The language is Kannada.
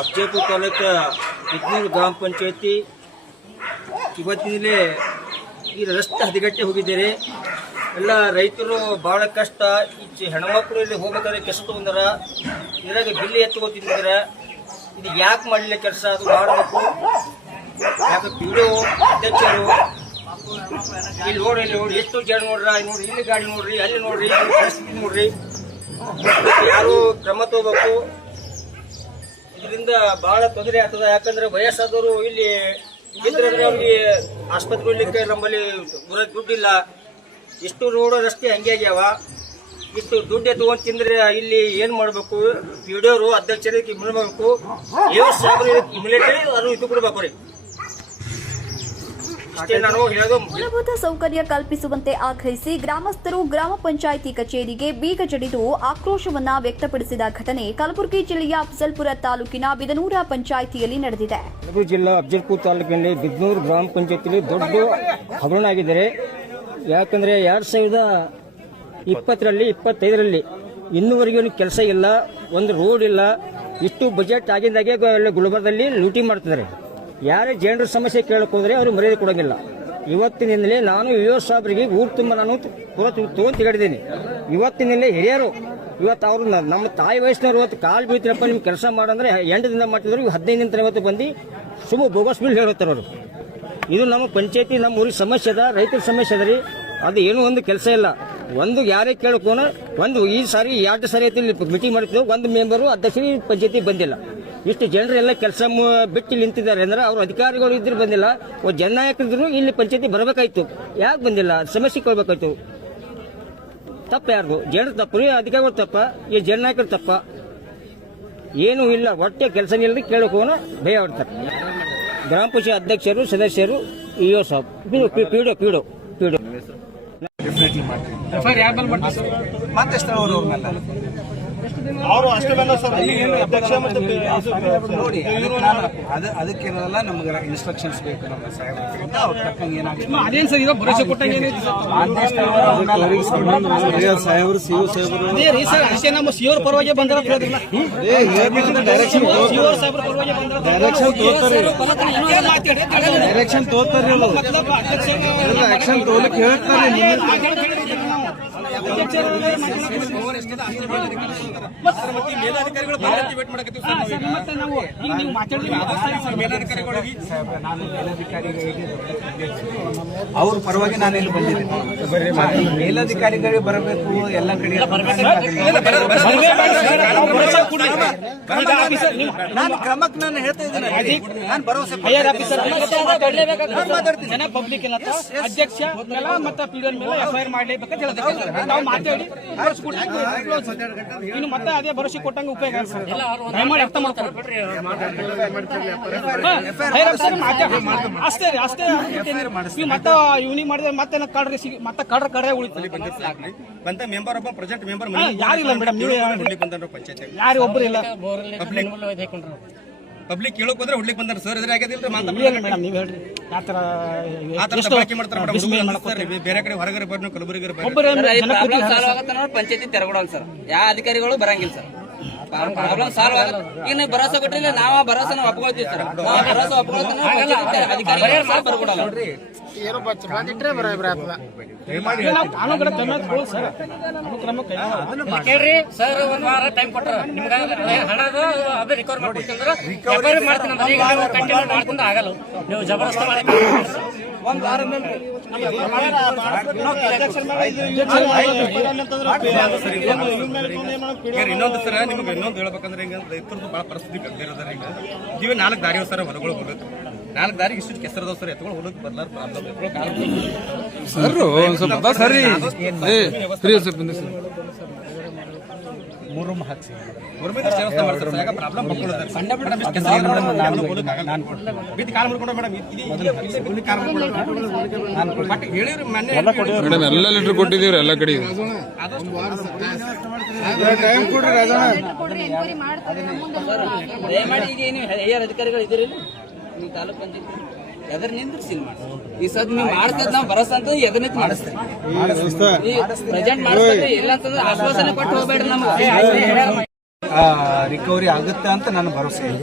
ಅಫಜಲ್ಪುರ ತಾಲೂಕ ಬಿದ್ನೂರು ಗ್ರಾಮ ಪಂಚಾಯತಿ ಇವತ್ತಿನಲ್ಲೇ ಈ ರಸ್ತೆ ಹದಿಗಟ್ಟೆ ಹೋಗಿದ್ದೀರಿ. ಎಲ್ಲ ರೈತರು ಭಾಳ ಕಷ್ಟ. ಈ ಹೆಣ್ಮಕ್ಳು ಇಲ್ಲಿ ಹೋಗ್ಬೇಕಾದ್ರೆ ಕೆಲಸ ತಗೊಂಡಾರ ಇದ್ರಾಗ ಬಿಲ್ ಎತ್ಕೋತಿದ್ದಾರೆ ಇದು ಯಾಕೆ ಮಾಡಲಿಲ್ಲ ಕೆಲಸ? ಅದು ಮಾಡಬೇಕು. ಯಾಕೆ ಪಿ ಡಿ ಅಧ್ಯಕ್ಷರು. ಇಲ್ಲಿ ನೋಡ್ರಿ ಇಲ್ಲಿ ನೋಡ್ರಿ ಎಷ್ಟು ಜನ ನೋಡ್ರ? ನೋಡ್ರಿ ಇಲ್ಲಿ ಗಾಡಿ ನೋಡ್ರಿ, ಅಲ್ಲಿ ನೋಡ್ರಿ, ಇಲ್ಲಿ ನೋಡ್ರಿ ಯಾರು ಕ್ರಮ ತಗೋಬೇಕು? ಇದರಿಂದ ಬಹಳ ತೊಂದರೆ ಆಗ್ತದ. ಯಾಕಂದ್ರೆ ವಯಸ್ಸಾದವರು ಇಲ್ಲಿ ಇದ್ರೆ ಅವ್ರಿಗೆ ಆಸ್ಪತ್ರೆ ಹೋಗ್ಲಿಕ್ಕೆ ನಮ್ಮಲ್ಲಿ ಊರಾಗ ದುಡ್ಡಿಲ್ಲ. ಇಷ್ಟು ರೋಡ್ ರಸ್ತೆ ಹಂಗೆ ಆಗ್ಯಾವ. ಇಷ್ಟು ದುಡ್ಡು ತಗೊಂಡ್ ತಿಂದ್ರೆ ಇಲ್ಲಿ ಏನ್ ಮಾಡ್ಬೇಕು? ಪಿಡಿಯೋರು ಅಧ್ಯಕ್ಷರಿಗೆ ಏಳು ಸಾಹೇಬ್ರು ಮಿಲಿಟರಿ ಅದು ಇದು ಕೊಡ್ಬೇಕು ರೀ ಮೂಲಭೂತ ಸೌಕರ್ಯ ಕಲ್ಪಿಸುವಂತೆ ಆಗ್ರಹಿಸಿ ಗ್ರಾಮಸ್ಥರು ಗ್ರಾಮ ಪಂಚಾಯಿತಿ ಕಚೇರಿಗೆ ಬೀಗ ಜಡಿದು ಆಕ್ರೋಶವನ್ನ ವ್ಯಕ್ತಪಡಿಸಿದ ಘಟನೆ ಕಲಬುರಗಿ ಜಿಲ್ಲೆಯ ಅಫಜಲ್ಪುರ ತಾಲೂಕಿನ ಬಿದನೂರ ಪಂಚಾಯಿತಿಯಲ್ಲಿ ನಡೆದಿದೆ. ಕಲಬುರಗಿ ಜಿಲ್ಲಾ ಅಫಜಲ್ಪುರ ತಾಲೂಕಿನಲ್ಲಿ ಬಿದನೂರು ಗ್ರಾಮ ಪಂಚಾಯತಿಯಲ್ಲಿ ದೊಡ್ಡ ಹಗರಣ ಆಗಿದ್ದಾರೆ ಯಾಕಂದ್ರೆ ಎರಡ್ ಸಾವಿರದ ಇಪ್ಪತ್ತರಲ್ಲಿ ಇಪ್ಪತ್ತೈದರಲ್ಲಿ ಇನ್ನುವರೆಗೂ ಕೆಲಸ ಇಲ್ಲ ಒಂದು ರೋಡ್ ಇಲ್ಲ ಇಷ್ಟು ಬಜೆಟ್ ಆಗಿದ್ದಾಗೆ ಗುಲ್ಬರ್ಗದಲ್ಲಿ ಲೂಟಿ ಮಾಡ್ತಿದ್ದಾರೆ. ಯಾರೇ ಜನರ ಸಮಸ್ಯೆ ಕೇಳಕ್ಕೆ ಹೋದ್ರೆ ಅವರು ಮರ್ಯಾದೆ ಕೊಡೋದಿಲ್ಲ ಇವತ್ತಿನಿಂದಲೇ ನಾನು ಯುವ ಸಾಬ್ರಿಗೆ ಊರು ತುಂಬ ನಾನು ತೊಗೊಂಡು ಹೇಳಿದ್ದೀನಿ ಇವತ್ತಿನಿಂದಲೇ ಹಿರಿಯರು, ಇವತ್ತು ಅವರು ನಮ್ಮ ತಾಯಿ ವಯಸ್ಸಿನವ್ರು ಇವತ್ತು ಕಾಲು ಬೀಳ್ತೀರಪ್ಪ ನಿಮ್ಮ ಕೆಲಸ ಮಾಡಂದ್ರೆ ಎಂಟು ದಿನ ಮಾಡ್ತಿದ್ರು ಇವ್ ಹದಿನೈದು ದಿನ ಇವತ್ತು ಬಂದು ಶುಭ ಬೋಗಸ್ ಬಿಲ್ ಹೇಳುತ್ತಾರೆ ಅವರು. ಇದು ನಮ್ಮ ಪಂಚಾಯತಿ, ನಮ್ಮ ಊರಿಗೆ ಸಮಸ್ಯೆ ಅದ, ರೈತರ ಸಮಸ್ಯೆ ಅದ ರೀ. ಅದು ಏನೂ ಒಂದು ಕೆಲಸ ಇಲ್ಲ. ಒಂದು ಯಾರೇ ಕೇಳಕೋನ ಒಂದು ಈ ಸಾರಿ ಎರಡು ಸಾರಿ ಐತಿ ಮೀಟಿಂಗ್ ಮಾಡ್ತೀವಿ ಒಂದು ಮೆಂಬರು ಅಧ್ಯಕ್ಷರು ಪಂಚಾಯತಿ ಬಂದಿಲ್ಲ ಇಷ್ಟು ಜನರೆಲ್ಲ ಕೆಲಸ ಬಿಟ್ಟು ನಿಂತಿದ್ದಾರೆ ಅಂದ್ರೆ ಅವ್ರ ಅಧಿಕಾರಿಗಳು ಇದ್ರೆ ಬಂದಿಲ್ಲ ಜನನಾಯಕರಿದ್ರು ಇಲ್ಲಿ ಪಂಚಾಯತಿ ಬರಬೇಕಾಯ್ತು ಯಾಕೆ ಬಂದಿಲ್ಲ ಸಮಸ್ಯೆ ಕೊಡ್ಬೇಕಾಯ್ತು ತಪ್ಪ ಯಾರ್ದು ಜನರು ತಪ್ಪು ಅಧಿಕಾರಿಗಳು ತಪ್ಪ ಈ ಜನನಾಯಕರು ತಪ್ಪ ಏನೂ ಇಲ್ಲ ಒಟ್ಟೆ ಕೆಲಸ ನಿಲ್ಲದೆ ಕೇಳಕೋನ ಭಯ ಆಡ್ತಾರೆ ಗ್ರಾಮ ಪಂಚಾಯತ್ ಅಧ್ಯಕ್ಷರು ಸದಸ್ಯರು ಇಒ ಸಾಬ್ ಪೀಡೋ ಪೀಡೋ ಪೀಡೋ ಸರ್ ಮತ್ತೆ ಎಷ್ಟು ಮೇಲೆ ಅವರು ಅಷ್ಟೇ ಬಂದ ಸರ್ ಅಧ್ಯಕ್ಷ ಮತ್ತೆ ನೋಡಿ ಅದಕ್ಕೆ ಅದಕ್ಕಿರಲ್ಲ ನಮ್ಗೆ ಇನ್ಸ್ಟ್ರಕ್ಷನ್ಸ್ ಬೇಕು ನಮ್ಮ ಸಾಹೇಬರಿಂದ ಅವ್ರ ತಕ್ಕಂಗೆ ಅದೇನ್ ಸರ್ ಕೊಟ್ಟಂಗೆ? ಅದೇ ರೀ ಸರ್ ಅಷ್ಟೇ ನಮ್ಮ ಸಿಯೋರ್ ಪರವಾಗಿ ಬಂದಾರ ಸಾಹೇಬ್ರ ಪರವಾಗಿ ಹೇಳಿದ್ರಲ್ಲ. ಡೈರೆಕ್ಷನ್. ಎಲೆಕ್ಷನ್ ತೋತಾರ ಮತ್ತೊಬ್ಬ ಅಧ್ಯಕ್ಷರು- ಆಕ್ಷನ್ ತೋಲಿಕ್ಕೆ ಹೇಳ್ತಾರೆ ಮೇಲಧಿಕಾರಿಗಳಿಗೆ ಅವ್ರ ಪರವಾಗಿ ನಾನು ಇಲ್ಲಿ ಬಂದಿದ್ದೀನಿ. ಮೇಲಧಿಕಾರಿಗಳಿಗೆ ಬರಬೇಕು ಎಲ್ಲ ಕಡೆ ನಾನು ಕ್ರಮಕ್ಕೆ ನಾನು ಹೇಳ್ತಾ ಇದ್ದೀನಿ. ನಾನು ಭರವಸೆ ಹೈಯರ್ ಆಫೀಸರ್ ಜನ ಪಬ್ಲಿಕ್ ಇಲ್ಲ ಅಧ್ಯಕ್ಷ ಮೇಲೆ ಮತ್ತೆ ಮೇಲೆ ಎಫ್ಐಆರ್ ಮಾಡ್ಲೇಬೇಕಂತ ಹೇಳ್ತಾರೆ ನಾವು ಮಾತಾಡಿ ಇನ್ನು ಮತ್ತೆ ಅದೇ ಭರವಸೆ ಕೊಟ್ಟಂಗ ಉಪಯೋಗ ಇಲ್ಲ. ದಯಮಾಡಿ ಅರ್ಥ ಮಾತಾಡಿ ಅಷ್ಟೇ ರೀ ಅಷ್ಟೇ. ನೀವು ಮತ್ತೆ ಇವ್ನಿಗೆ ಮಾಡಿದ್ರೆ ಮತ್ತೆ ಕಡ್ರೆ ಸಿಗಿ ಮತ್ತೆ ಕಡ್ರೆ ಕಡ್ರೆ ಉಳಿತಾರೆ ಬಂತ ಮೆಂಬರ್ ಒಬ್ಬ ಪ್ರೆಸೆಂಟ್ ಮೆಂಬರ್ ಯಾರು ಯಾರಿಲ್ಲ ಮೇಡಮ್ ನೀವು ಯಾರು ಒಬ್ರು ಇಲ್ಲ. ಪಬ್ಲಿಕ್ ಕೇಳಕ್ ಹೋದ್ರೆ ಹುಡ್ಲಿಕ್ ಬಂದಾರ. ಸರ್ ಇದ್ರೆ ಮೇಡಮ್ ನೀವು ಹೇಳ್ರಿ. ಥರ ಆ ಮಾಡ್ತಾರೆ ಮೇಡಮ್. ಬೇರೆ ಕಡೆ ಹೊರಗಡೆ ಬರ್ನು ಕಲಬುರಗಿ ಬರ್ನು ಒಬ್ಬರು ಜನ ಪ್ರಾಬ್ಲಮ್ ಸಾಲ್ವ್ ಸರ್. ಆಗತ್ತ ಪಂಚಾಯತಿ ತೆರಗೊಡಲ್ಲ ಸರ್. ಯಾವ ಅಧಿಕಾರಿಗಳು ಬರಂಗಿಲ್ಲ ಸರ್. ಪ್ರಾಬ್ಲಮ್ ಸಾಲ್ವ್ ಆಗತ್ತ. ಈಗ ನೀವು ಭರೋಸೆ ಕೊಟ್ಟಿಲ್ಲ ನಾವು ಆ ಭರೋಸೆ ನಾವು ಒಪ್ಕೊಳ್ತೀವಿ ಸರ್ ಭರೋಸಾ ಒಪ್ಕೊಳ್ತೀವಿ ಅಧಿಕಾರಿಗಳು ಬರ್ಕೊಡಲ್ಲ. ತಗೊಳ್ಳಿ ಸರ್. ಕಾನೂನು ಕ್ರಮ ಕೈಗೊಳ್ಳಿ. ಕೇಳ್ರಿ. ಸರ್ ಒಂದ್ ವಾರ ಟೈಮ್ ಕೊಟ್ರ. ನಿಮ್ಗೆ ಹಣದ ಅದು ರಿಕವರ್ ರಿಕವರಿ ಮಾಡ್ತೀನಿ ಈಗ ನೀವು ಕಂಟಿನ್ಯೂ ಮಾಡ್ಕೊಂಡು ಆಗಲ್ಲ. ನೀವು ಜಬರ್ದಸ್ತ ಮಾಡಿ. ಒಂದು ವಾರ ಇನ್ನೊಂದು ಸರ. ನಿಮ್ಗೆ ಇನ್ನೊಂದು ಹೇಳ್ಬೇಕಂದ್ರೆ ಹಿಂಗ ರೈತರದ್ದು ಬಹಳ ಪರಿಸ್ಥಿತಿ ಗಂಭೀರ ಈಗ. ಇವೆ ನಾಲ್ಕು ದಾರಿ ಸರ್ ಹೊಲಗಳು ಹೋಗೋದು ನಾಲ್ಕು ದಾರಿ ಇಷ್ಟು ಕೆಸರದವ್ ಸರ್. ಎತ್ಕೊಂಡು ಹೋಗೋದು ಬರ್ಲಾರ ಪ್ರಾಬ್ಲಮ್ ಸರ್ ಒಂದ್ ಸ್ವಲ್ಪ ಸರಿ. ಮೂರು ಹಾಕ್ಸಿ ಪ್ರಾಬ್ಲಮ್ ಬರ್ಕೊಳ್ಳೋದು ಬಿದ್ದು ಕಾಲ್ ಮಾಡ್ಕೊಂಡು ಮೇಡಮ್. ಇಲ್ಲಿ ಕಾಲ್ ಮಾಡ್ಕೊಂಡು ಬಟ್ ಹೇಳಿರಿ ಮೊನ್ನೆ ಮೇಡಮ್ ಎಲ್ಲ ಲೀಟರ್ ಕೊಟ್ಟಿದ್ದೀವ್ರಿ ಎಲ್ಲ ಕಡೆ ಟೈಮ್ ಕೊಡ್ರಿ ರಾಜಣ್ಣ. ದಯಮಾಡಿ ಈಗ ಅಧಿಕಾರಿಗಳು ಇದ್ದೀರಿ ನೀವು ತಾಲೂಕ್ ಪಂಚಾಯತ್ ಎದ್ರ ನಿಂದ್ರಿಸಿ ಮಾಡಿ ಈ ಸದ್ ನೀವು ಮಾಡಿಸ್ತದ ನಾವು ಬರಸ ಅಂತ ಎದ್ರ ಮಾಡಿಸ್ತೇವೆ ಮಾಡಿಸ್ತೀವಿ ಪ್ರೆಸೆಂಟ್ ಮಾಡಿಸ್ತೇವೆ ಇಲ್ಲ ಅಂತಂದ್ರೆ ಆಶ್ವಾಸನೆ ಕೊಟ್ಟು ಹೋಗ್ಬೇಡ್ರಿ ನಮ್ಗೆ. ರಿಕವರಿ ಆಗುತ್ತೆ ಅಂತ ನನ್ನ ಭರವಸೆ. ಇದೆ